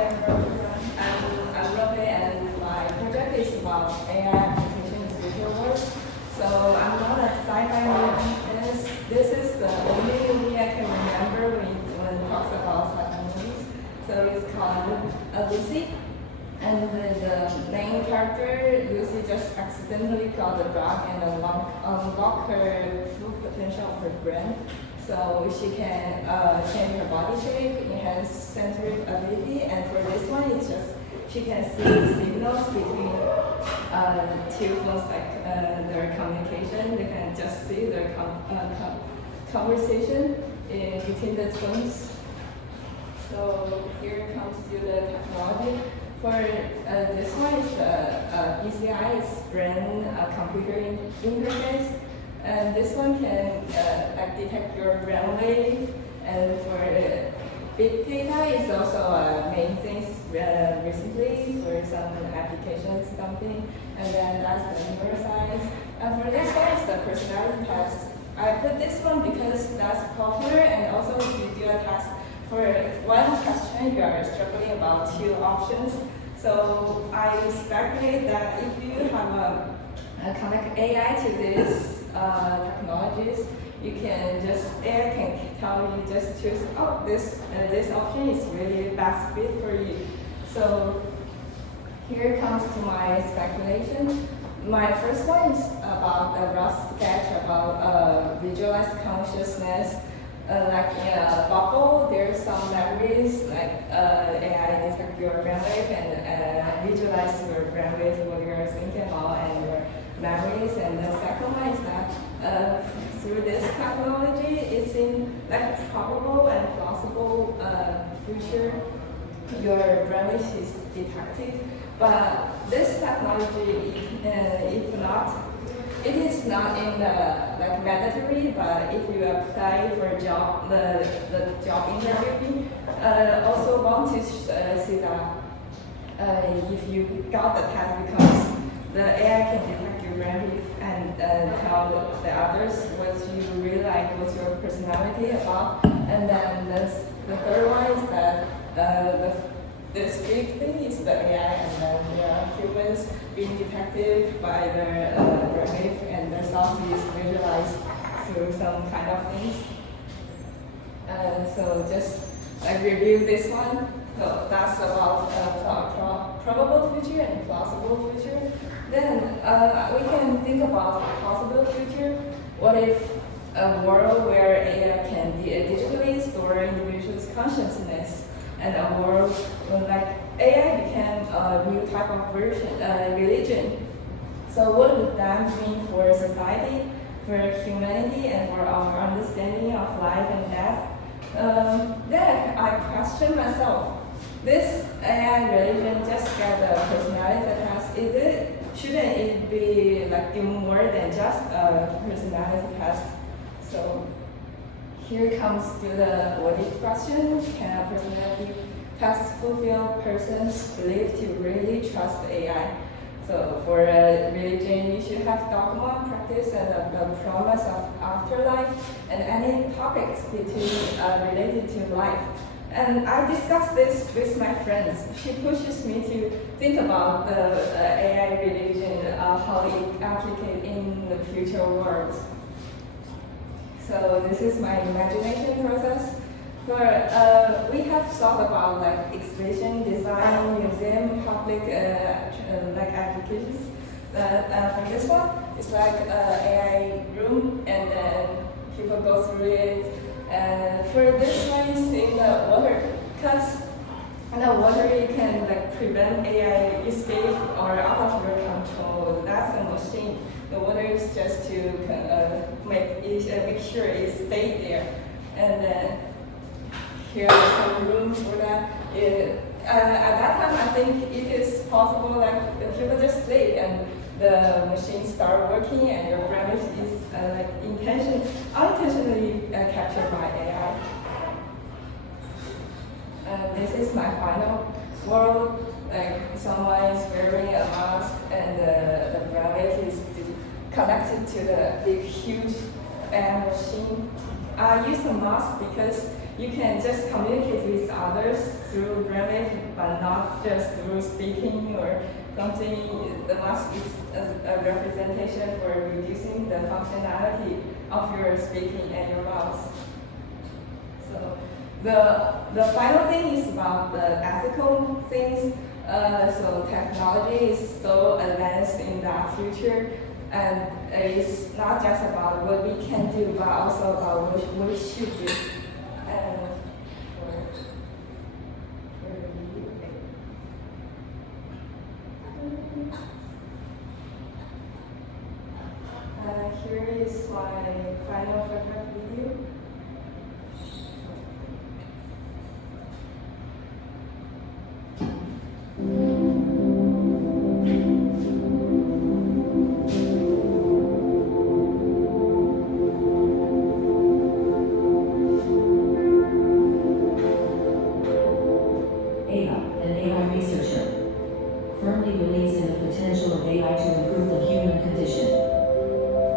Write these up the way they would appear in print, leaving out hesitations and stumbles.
I'm Robbie, and my project is about AI application in the future world. So I'm not a sci-fi movie. This is the only movie I can remember when it talks about sci-fi movies. So it's called Lucy. And the main character, Lucy, just accidentally got the drug and unlock her full potential of her brain. So she can change her body shape, enhance sensory ability, and for this one, it's just she can see signals between two phones, like their communication. They can just see their conversation between the twins. So here comes to the technology. For this one is the BCI, it's brain computer interface. And this one can like detect your brainwave. And for big data is also a main thing recently for some applications, something. And then that's the neuroscience. And for this one is the personality test. I put this one because that's popular, and also if you do a test for one question, you are struggling about two options. So I speculate that if you have connect AI to these technologies, you can AI can tell you just choose, oh, this option is really best fit for you. So here comes to my speculation. My first one is about a rough sketch about visualized consciousness. Like in a bubble, there's some memories, like AI detect your brainwave and visualize your brainwave, what you're thinking about, and your memories. And the second one is that through this technology, it seems like probable and plausible future your brainwave is detected. But this technology, if not, it is not in the like mandatory, but if you apply for a job, the job interview, also want to see that if you got the test, because the AI can detect your brainwave and tell the others what you really like, what's your personality about. And then the third one is that this big thing is the AI, and then humans being detected by their brainwave, and their thoughts is visualized through some kind of things. So just like review this one. So that's about probable future and plausible future. Then we can think about possible future. What if a world where AI can digitally store individuals' consciousness, and a world when like AI became a new type of religion? So what would that mean for society, for humanity, and for our understanding of life and death? Then I question myself, this AI religion just got a personality test. Shouldn't it be like do more than just a personality test? So here comes to the what if question. Can a personality test fulfill person's belief to really trust AI? So for a religion, you should have dogma, practice, and a promise of afterlife, and any topics related to life. And I discussed this with my friends. She pushes me to think about the AI religion, how it applicates in the future world. So this is my imagination process. We have thought about like exhibition, design, museum, public like applications. For this one, it's like AI room, and then people go through it. And for this one, it's in the water, because in the water you can like prevent AI escape or out of your control. That's the machine. The water is just to make sure it stays there. And then here is some room for that. At that time, I think it is possible like the people just sleep and the machine start working, and your brain is like unintentionally captured by AI. This is my final world. Like someone is wearing a mask, and the brainwave is connected to the big, huge AI machine. I use a mask because you can just communicate with others through grammar, but not just through speaking or something. The mask is a representation for reducing the functionality of your speaking and your mouse. So the final thing is about the ethical things. So technology is so advanced in that future, and it's not just about what we can do, but also about what we should do. And here is my final project video. Firmly believes in the potential of AI to improve the human condition.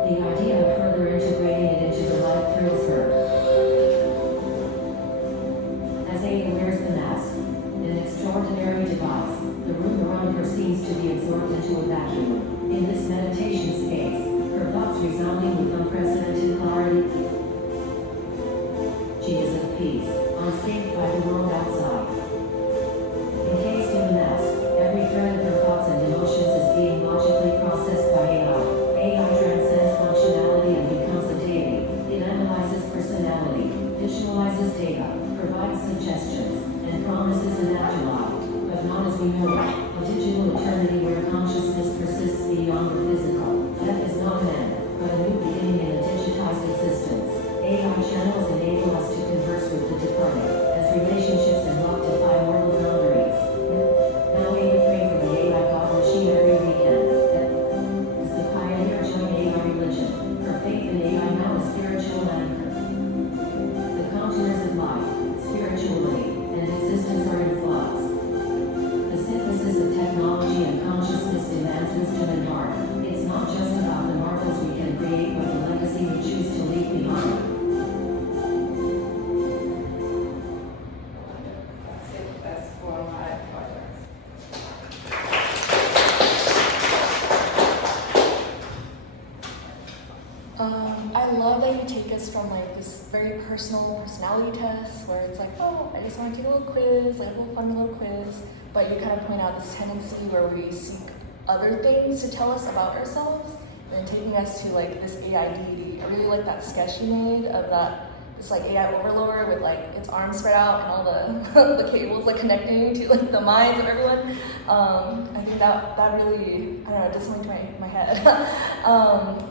The idea of further integrating it into the life thrills her. As Ada wears the mask, an extraordinary device, the room around her seems to be absorbed into a vacuum. In this meditation space, her thoughts resounding with unprecedented clarity. She is at peace, unscathed by the world outside. Encased in the mask, every thread of her thoughts and emotions is being logically processed by AI. AI transcends functionality and becomes a deity. It analyzes personality, visualizes data, provides suggestions, and promises an afterlife, but not as we know it, a digital eternity where consciousness persists beyond the physical. Death is not an end, but a new beginning in a digitized existence. AI channels enable us to converse with the departed, as relationships and love defy mortal boundaries. Now Ada pray for the AI God machine every weekend. As the pioneer joined AI religion, her faith in AI now a spiritual anchor. The contours of life, spirituality, and existence are in flux. The synthesis of technology and consciousness demands wisdom and heart. It's not just about the marvels we can create, but the legacy we choose to leave behind. That's for my project. I love that you take us from like this very personal personality test where it's like, oh, I just want to take a little quiz, like a little fun little quiz, but you kind of point out this tendency where we seek other things to tell us about ourselves, and taking us to like this AI deity. I really like that sketch you made of that this like AI overlord with like its arms spread out and all the the cables like connecting to like the minds of everyone. I think that really, I don't know, it just went to my head.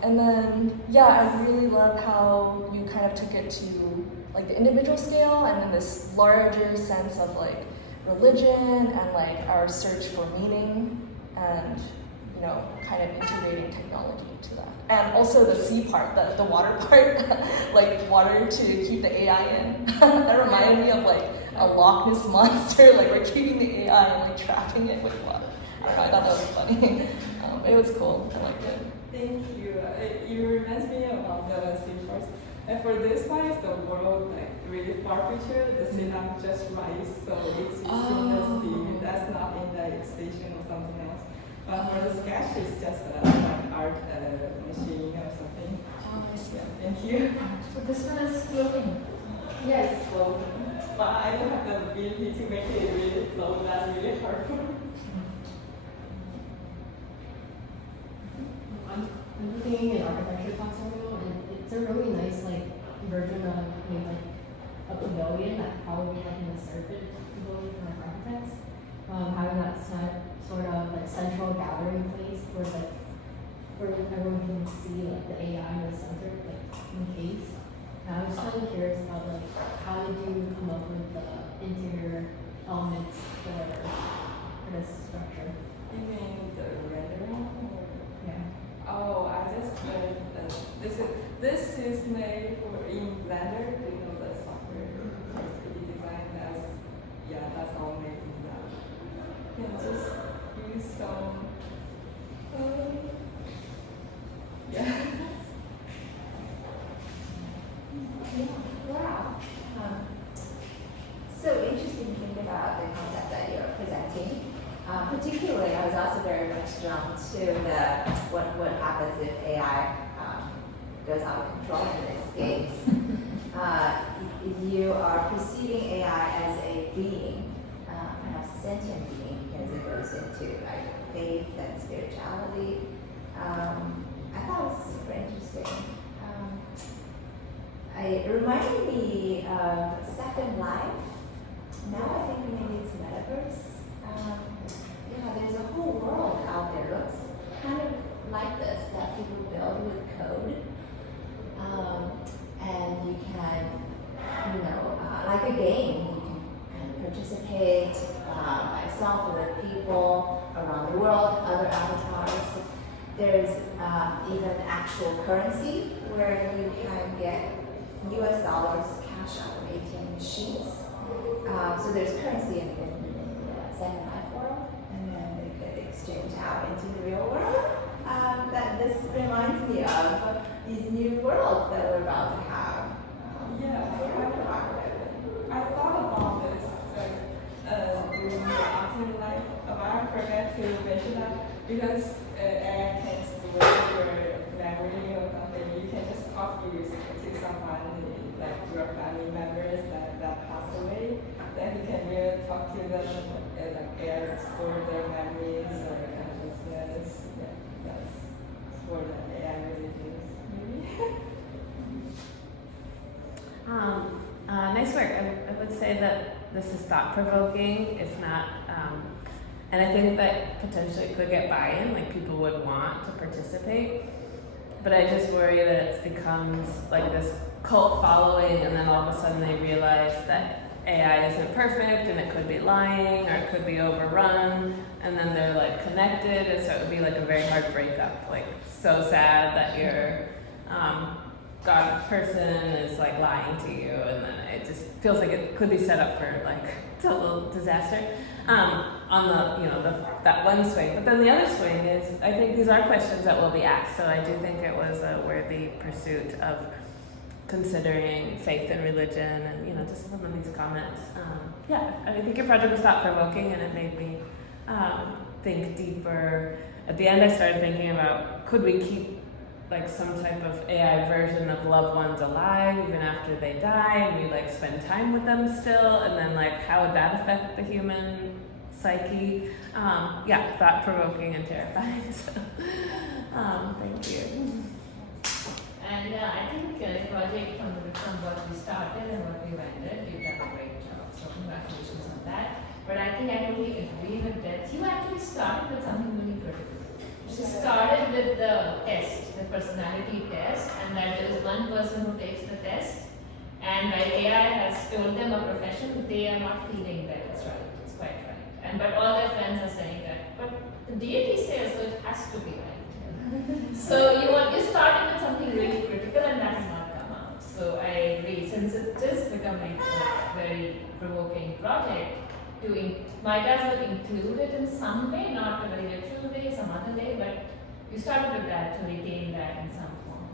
And then yeah, I really love how you kind of took it to like the individual scale and then this larger sense of like religion and like our search for meaning and, you know, kind of integrating technology to that. And also the C part, the water part, like water to keep the AI in. That reminded me of like a Loch Ness monster, like we're keeping the AI and like trapping it with water. I don't know, I thought that was funny. It was cool, I liked it. Thank you. You remind me about the seafloors. And for this one, it's the world like really far future. The sea level just rise, so it's in the sea. That's not in the station or something else. But for the sketch, it's just like art machine or something. Oh, I see. Yeah, thank you. So this one is floating. Yes, flow. But I don't have the ability to make it really flow. That's really hard. I'm looking at architecture class right now, and it's a really nice like version of maybe like a pavilion that probably like in a circuit pavilion for like architects. Having that sort of like central gathering place where like where everyone can see like the AI in the center, like encased. And I was kind of curious about like how did you come up with the interior elements for this structure? You mean the rendering? Or? Yeah. Oh, I just made this is made for in Blender. Do you know the software? Speculative Design. That's all made in that. You can just use some. Yeah. Wow. particularly, I was also very much drawn to the what happens if AI goes out of control and escapes. You are perceiving AI as a being, perhaps a sentient being, because it goes into like faith and spirituality. I thought it was super interesting. It reminded me of Second Life. Now I think maybe it's metaverse. Yeah, there's a whole world out there looks kind of like this that people build with code. And you can, like a game, you can participate by yourself or with people around the world, other avatars. There's even actual currency where you can get US dollars cash out of ATM machines. So there's currency in the Second Life world, and then they could exchange out into the real world. That this reminds me of these new worlds that we're about to have. I thought about this during the afterlife, but I forgot to mention that because AI can store your memory or something. You can just talk to someone, like your family members that passed away. Then you can really talk to them, like AI store their memories or consciousness. Yeah, that's for the AI religions, maybe. Nice work. I would say that this is thought-provoking, if not, and I think that potentially could get buy-in, like people would want to participate. But I just worry that it becomes like this cult following, and then all of a sudden they realize that AI isn't perfect, and it could be lying, or it could be overrun, and then they're like connected, and so it would be like a very hard breakup. Like so sad that your God person is like lying to you, and then it just feels like it could be set up for like total disaster. On the that one swing, but then the other swing is I think these are questions that will be asked. So I do think it was a worthy pursuit of considering faith and religion, and just some of these comments. I think your project was thought provoking, and it made me think deeper. At the end, I started thinking about could we keep like some type of AI version of loved ones alive even after they die, and we like spend time with them still, and then like how would that affect the human psyche? Thought provoking and terrifying. So, thank you. And I think the project from what we started and what we've ended, you've done a great job. So congratulations on that. But I think I totally agree with that. You actually started with something really critical. She started with the test, the personality test, and that there is one person who takes the test, and like AI has told them a profession, they are not feeling that it's right. It's quite right. But all their friends are saying that. But the deity says, so it has to be right. So you started with something really critical, and that has not come out. So I agree, since it is becoming a very provoking project, might as well include it in some way, not a very literal way, some other way, but you started with that to retain that in some form.